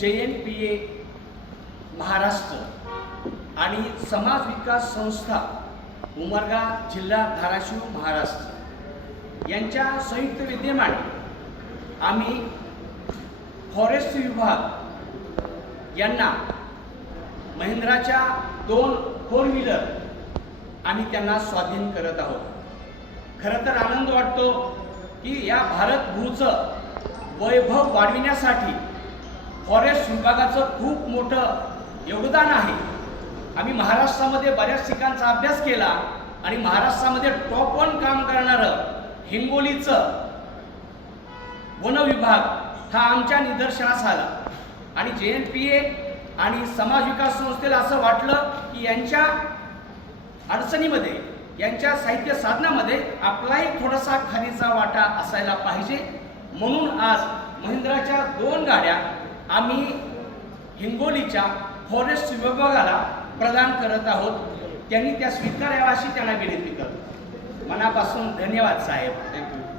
जे N P A Maharashtra आणि समाज विकास संस्था उमरगा जिल्हा धाराशिव महाराष्ट्र यांच्या संयुक्त विद्यमाने आम्ही फॉरेस्ट विभाग यांना महिंद्राच्या दोन फोर व्हीलर आम्ही त्यांना स्वाधीन करत आहोत. खरं तर आनंद वाटतो की या भारतभूचं वैभव वाढविण्यासाठी फॉरेस्ट विभागाचं खूप मोठं योगदान आहे. आम्ही महाराष्ट्रामध्ये बऱ्याच ठिकाणचा अभ्यास केला आणि महाराष्ट्रामध्ये टॉप वन काम करणारं हिंगोलीचं वन विभाग हा आमच्या निदर्शनास आला. आणि जे एन पी ए आणि समाज विकास संस्थेला असं वाटलं की यांच्या अडचणीमध्ये यांच्या साहित्य साधनामध्ये आपलाही थोडासा खालीचा वाटा असायला पाहिजे. म्हणून आज महिंद्राच्या दोन गाड्या आम्ही हिंगोलीच्या फॉरेस्ट विभागाला प्रदान करत आहोत. त्यांनी त्या स्वीकाराव्या अशी त्यांना विनंती करतो. मनापासून धन्यवाद साहेब. थँक्यू